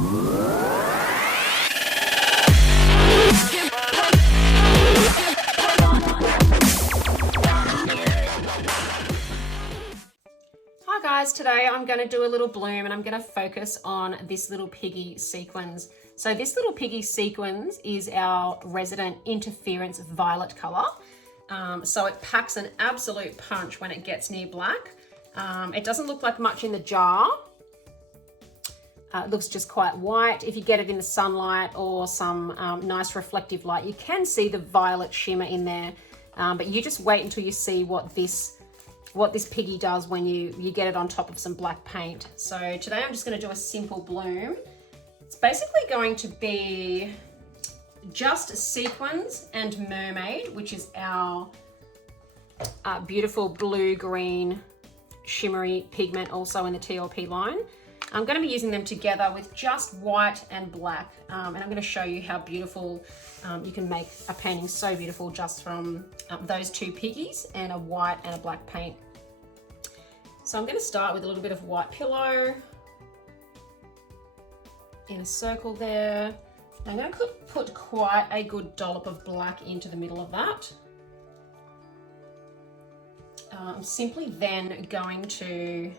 Hi guys, today I'm going to do a little bloom and I'm going to focus on This Little Piggy Sequins. So This Little Piggy Sequins is our resident interference violet colour. So it packs an absolute punch when it gets near black. It doesn't look like much in the jar. It looks just quite white. If you get it in the sunlight or some nice reflective light, you can see the violet shimmer in there. But you just wait until you see what this piggy does when you get it on top of some black paint. So today I'm just going to do a simple bloom. It's basically going to be just Sequins and Mermaid, which is our beautiful blue-green shimmery pigment, also in the TLP line. I'm going to be using them together with just white and black, and I'm going to show you how beautiful you can make a painting so beautiful just from those two piggies and a white and a black paint. So I'm going to start with a little bit of white pillow in a circle there. I'm going to put quite a good dollop of black into the middle of that. I'm simply then going to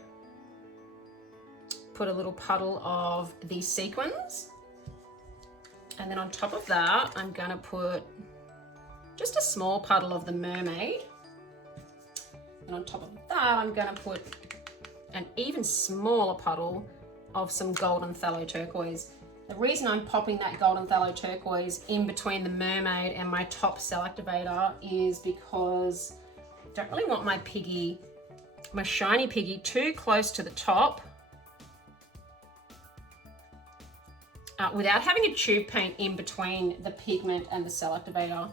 put a little puddle of these sequins, and then on top of that I'm going to put just a small puddle of the Mermaid, and on top of that I'm going to put an even smaller puddle of some golden phthalo turquoise. The reason I'm popping that golden phthalo turquoise in between the Mermaid and my top cell activator is because I don't really want my shiny piggy too close to the top without having a tube paint in between the pigment and the cell activator.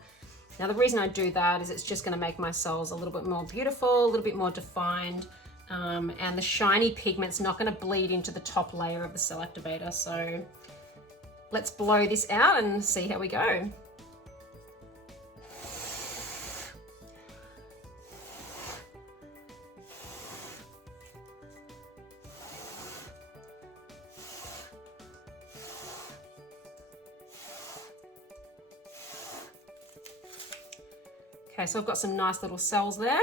Now the reason I do that is it's just going to make my cells a little bit more beautiful, a little bit more defined, and the shiny pigment's not going to bleed into the top layer of the cell activator. So let's blow this out and see how we go. Okay, so I've got some nice little cells there.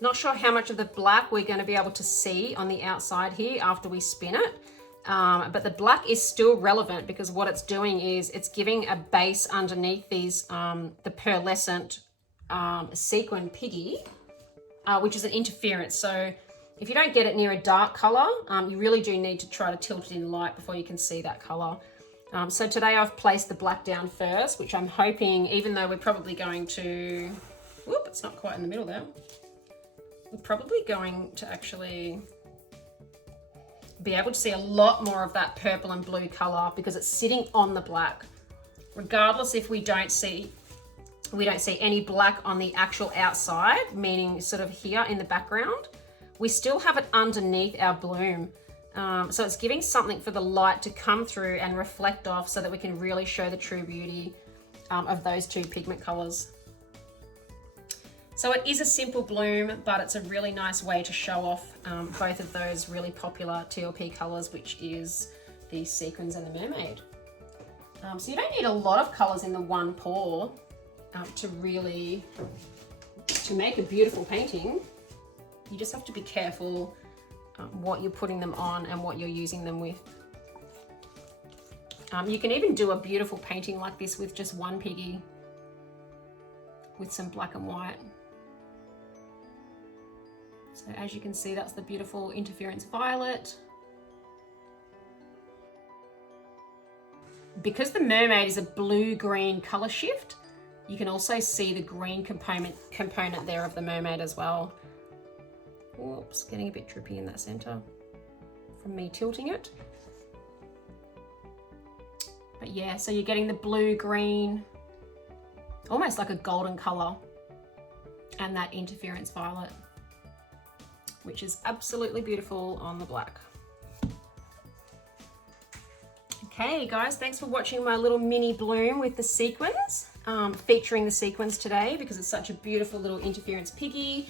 Not sure how much of the black we're going to be able to see on the outside here after we spin it. But the black is still relevant because what it's doing is it's giving a base underneath these, the pearlescent sequin piggy, which is an interference. So if you don't get it near a dark color, you really do need to try to tilt it in light before you can see that color. So today I've placed the black down first, which I'm hoping, even though we're probably going to, whoop, it's not quite in the middle there. We're probably going to actually be able to see a lot more of that purple and blue color because it's sitting on the black. Regardless if we don't see any black on the actual outside, meaning sort of here in the background, we still have it underneath our bloom. So it's giving something for the light to come through and reflect off so that we can really show the true beauty of those two pigment colors. So it is a simple bloom, but it's a really nice way to show off both of those really popular TLP colors, which is the Sequins and the Mermaid. So you don't need a lot of colors in the one pour to make a beautiful painting. You just have to be careful what you're putting them on and what you're using them with. You can even do a beautiful painting like this with just one piggy with some black and white. So as you can see, that's the beautiful interference violet. Because the Mermaid is a blue-green color shift, you can also see the green component there of the Mermaid as well. Whoops, getting a bit drippy in that center from me tilting it. But yeah, so you're getting the blue-green, almost like a golden color, and that interference violet, which is absolutely beautiful on the black. Okay guys, thanks for watching my little mini bloom with the sequins, featuring the sequins today because it's such a beautiful little interference piggy.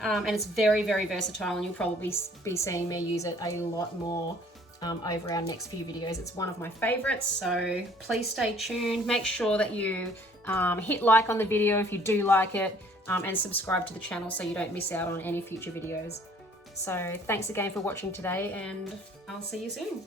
And it's very, very versatile, and you'll probably be seeing me use it a lot more over our next few videos. It's one of my favorites, so please stay tuned. Make sure that you hit like on the video if you do like it, and subscribe to the channel so you don't miss out on any future videos. So thanks again for watching today, and I'll see you soon.